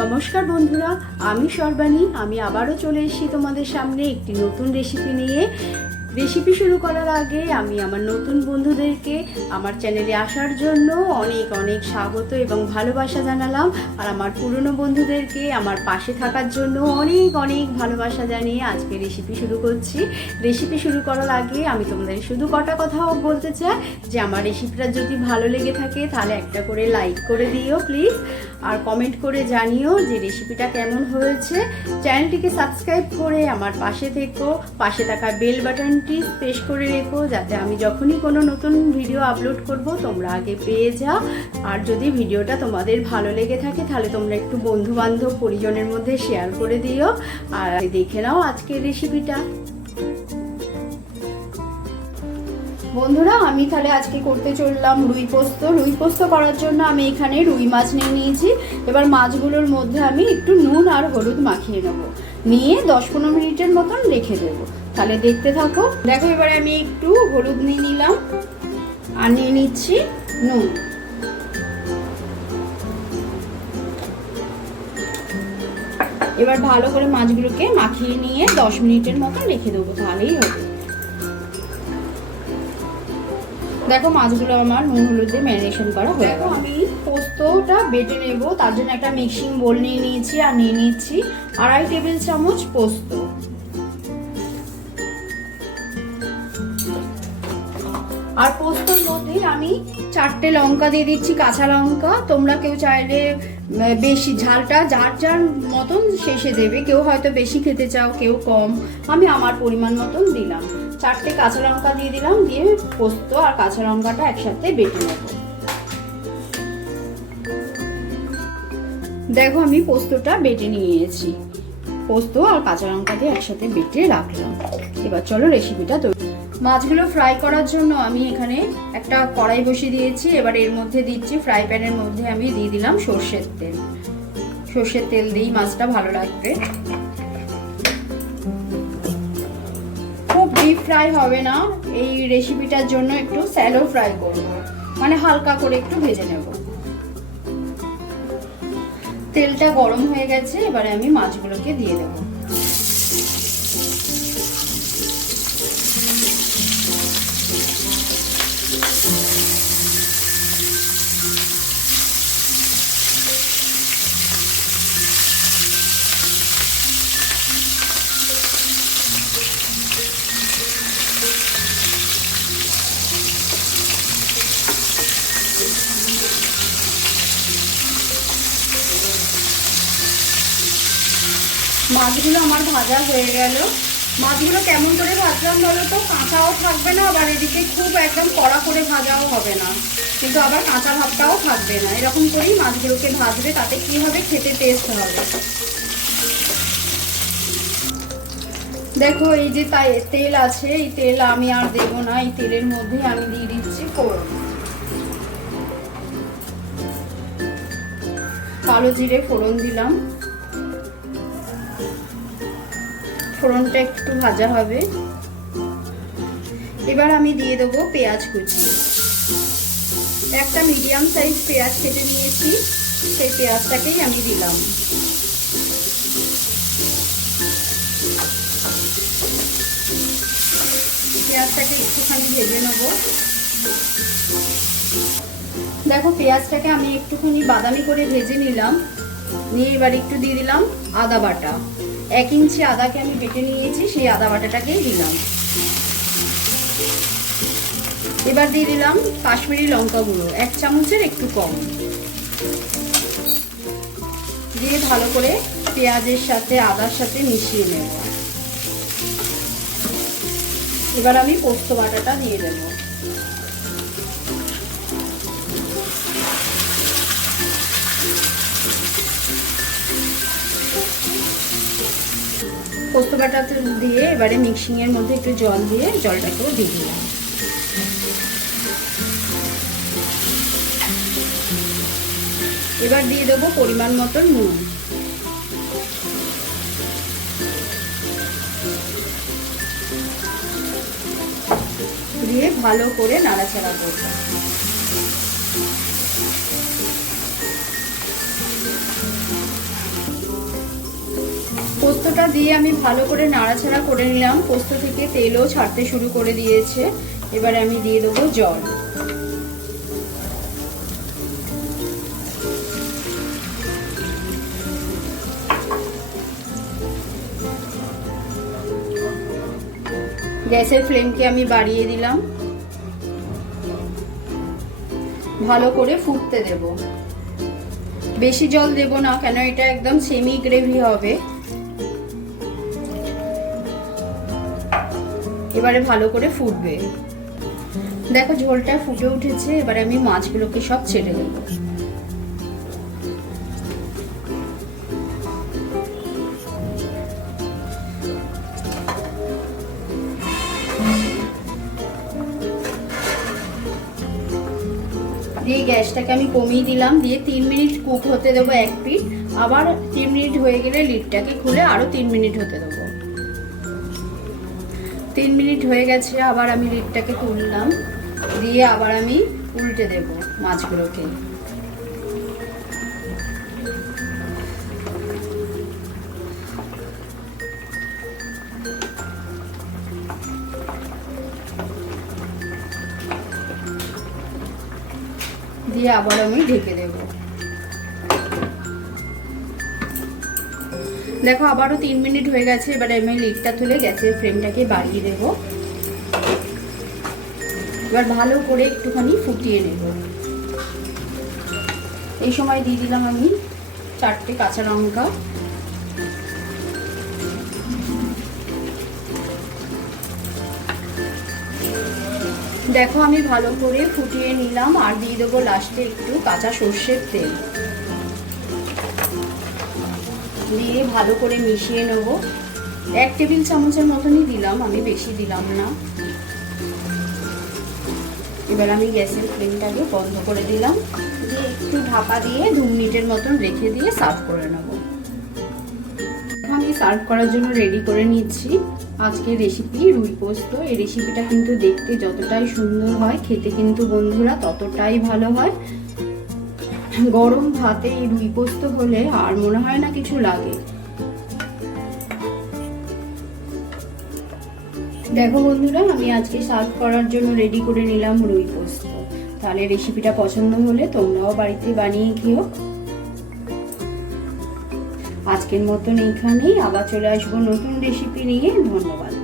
নমস্কার বন্ধুরা, আমি সর্বাণী। আমি আবারও চলে এসেছি তোমাদের সামনে একটি নতুন রেসিপি নিয়ে। রেসিপি শুরু করার আগে আমি আমার নতুন বন্ধুদেরকে আমার চ্যানেলে আসার জন্য অনেক অনেক স্বাগত এবং ভালোবাসা জানালাম। আর আমার পুরনো বন্ধুদেরকে আমার পাশে থাকার জন্য অনেক অনেক ভালোবাসা জানিয়ে আজকে রেসিপি শুরু করছি। রেসিপি শুরু করার আগে আমি তোমাদের শুধু কটা কথাও বলতে চাই যে, আমার রেসিপিটা যদি ভালো লেগে থাকে তাহলে একটা করে লাইক করে দিও প্লিজ আর কমেন্ট করে জানিও যে রেসিপিটা কেমন হয়েছে। চ্যানেলটিকে সাবস্ক্রাইব করে আমার পাশে থেকো, পাশে থাকা বেল বাটনটি প্রেস করে রেখো, যাতে আমি যখনই কোনো নতুন ভিডিও আপলোড করব, তোমরা আগে পেয়ে যাও। আর যদি ভিডিওটা তোমাদের ভালো লেগে থাকে, তাহলে তোমরা একটু বন্ধু বান্ধব পরিজনের মধ্যে শেয়ার করে দিও। আর দেখে নাও আজকের রেসিপিটা বন্ধুরা, আমি তাহলে আজকে করতে চললাম রুই পোস্ত। রুই পোস্ত করার জন্য আমি এখানে রুই মাছ নিয়ে নিয়েছি। এবার মাছগুলোর মধ্যে আমি একটু নুন আর হলুদ মাখিয়ে নেব। নিয়ে দশ পনেরো মিনিটের মতন রেখে দেব। তাহলে দেখতে থাকো। দেখো, এবারে আমি একটু হলুদ নিয়ে নিলাম আর নিয়ে নিচ্ছি নুন। এবার ভালো করে মাছগুলোকে মাখিয়ে নিয়ে দশ মিনিটের মতন রেখে দেবো, তাহলেই হবে দেখো মাছগুলো আমার নুন হলুদ দিয়ে ম্যারিনেশন করা হয়ে গেল। আমি পোস্তটা বেটে নেব তার জন্য একটা মিক্সিং বোল নিয়ে নিয়েছি আর নিয়ে নিচ্ছি আড়াই টেবিল চামচ পোস্ত। আর পোস্তর মধ্যে আমি চারটে লঙ্কা দিয়ে দিচ্ছি কাঁচা লঙ্কা। তোমরা কেউ চাইলে বেশি ঝালটা যার যার মতন শেষে দেবে কেউ হয়তো বেশি খেতে চাও কেউ কম। আমি আমার পরিমাণ মতন দিলাম। চারটে কাঁচা লঙ্কা দিয়ে দিলাম, দিয়ে পোস্ত আর কাঁচা লঙ্কাটা একসাথে বেটে নেব। দেখো, আমি পোস্তটা বেটে নিয়েছি। পোস্ত আর কাঁচা লঙ্কা দিয়ে একসাথে বেটে রাখলাম। এবার চলো রেসিপিটা তৈরি মাছগুলো ফ্রাই করার জন্য আমি এখানে একটা কড়াই বসিয়ে দিয়েছি। এবার এর মধ্যে দিচ্ছি ফ্রাই প্যানের মধ্যে আমি দিয়ে দিলাম সর্ষের তেল। সর্ষের তেল দিয়েই মাছটা ভালো লাগবে। ডিপ ফ্রাই হবে না। এই রেসিপিটার জন্য একটু স্যালো ফ্রাই করব। মানে হালকা করে একটু ভেজে নেব। তেলটা গরম হয়ে গেছে, এবারে আমি মাছগুলোকে দিয়ে দেবো। মাছগুলো আমার ভাজা হয়ে গেল। মাছগুলো কেমন করে ভাজলাম বলো তো? কাঁচাও থাকবে না, আবার এদিকে খুব একদম কড়া করে ভাজাও হবে না। কিন্তু আবার কাঁচা ভাবটাও থাকবে না। এরকম করেই মাছগুলোকে ভাজবে, তাতে কি হবে? খেতে টেস্ট হবে। দেখো, এই যে তাই, তেল আছে, এই তেল আমি আর দেবো না। এই তেলের মধ্যে আমি দিয়ে দিচ্ছি ফোড়ন। কালো জিরে ফোড়ন দিলাম। ফোড়নটা একটু ভাজা হবে। এবার আমি দিয়ে দেবো পেঁয়াজ কুচি। একটা মিডিয়াম সাইজ পেঁয়াজ কেটে নিয়েছি, সেই পেঁয়াজটাকেই আমি দিলাম। পেঁয়াজটাকে একটুখানি ভেজে নেব। দেখো পেঁয়াজটাকে আমি একটুখানি বাদামি করে ভেজে নিলাম। নিয়ে এবার একটু দিয়ে দিলাম আদা বাটা। এক ইঞ্চি আদাকে আমি বেটে নিয়েছি, সেই আদা বাটাটাকেই দিলাম। এবার দিয়ে দিলাম কাশ্মীরি লঙ্কা গুঁড়ো, এক চামচের একটু কম। দিয়ে ভালো করে পেঁয়াজের সাথে, আদার সাথে মিশিয়ে নেব। এবার আমি পোস্ত বাটাটা দিয়ে দেব। পোস্ত বাটা দিয়ে এবারে মিক্সিংয়ের মধ্যে একটু জল দিয়ে জলটাকেও দিয়ে দিলাম। এবার দিয়ে দেবো পরিমাণ মতন নুন। দিয়ে ভালো করে নাড়াচাড়া করব। পোস্তটা দিয়ে আমি ভালো করে নাড়াচাড়া করে নিলাম। পোস্ত থেকে তেলও ছাড়তে শুরু করে দিয়েছে। এবারে আমি দিয়ে দেবো জল। গ্যাসের ফ্লেমকে আমি বাড়িয়ে দিলাম। ভালো করে ফুটতে দেব। বেশি জল দেব না, কেন এটা একদম সেমি গ্রেভি হবে। এবারে ভালো করে ফুটবে। দেখো ঝোলটা ফুটে উঠেছে, এবারে আমি মাছগুলোকে সব ছেড়ে দেবো। দিয়ে গ্যাসটাকে আমি কমিয়ে দিলাম, দিয়ে তিন মিনিট কুক হতে দেবো এক পিঠ। আবার তিন মিনিট হয়ে গেলে লিডটাকে খুলে আরও তিন মিনিট হতে দেবো। তিন মিনিট হয়ে গেছে, আবার আমি লিডটাকে তুললাম। দিয়ে আবার আমি উল্টে দেব মাছগুলোকে। দিয়ে আবার আমি ঢেকে দেব। দেখো, আবারও তিন মিনিট হয়ে গেছে, এবারে আমি লিডটা তুলে গ্যাসের ফ্লেমটাকে বাড়িয়ে দেব। এবার ভালো করে একটুখানি ফুটিয়ে নেব। এই সময় দিয়ে দিলাম আমি চারটে কাঁচা লঙ্কা। দেখো, আমি ভালো করে ফুটিয়ে নিলাম, আর দিয়ে দেবো লাস্টে একটু কাঁচা সর্ষের তেল। দিয়ে ভালো করে মিশিয়ে নেব। এক টেবিল চামচের মতনই দিলাম, আমি বেশি দিলাম না। এবার আমি গ্যাসের ফ্লেমটাকে বন্ধ করে দিলাম। দিয়ে একটু ঢাকা দিয়ে দু মিনিটের মতন রেখে দিয়ে সার্ভ করে নেব। আমি সার্ভ করার জন্য রেডি করে নিচ্ছি। আজকের রেসিপি রুই পোস্ত। এই রেসিপিটা কিন্তু দেখতে যতটাই সুন্দর হয়, খেতে কিন্তু বন্ধুরা ততটাই ভালো হয়। গরম ভাতে এই রুই পোস্ত হলে আর মনে হয় না কিছু লাগে। দেখো বন্ধুরা, আমি আজকে সার্ভ করার জন্য রেডি করে নিলাম রুই পোস্ত। তাহলে রেসিপিটা পছন্দ হলে তোমরাও বাড়িতে বানিয়ে খেও। আজকের মতন এইখানেই, আবার চলে আসব নতুন রেসিপি নিয়ে। ধন্যবাদ।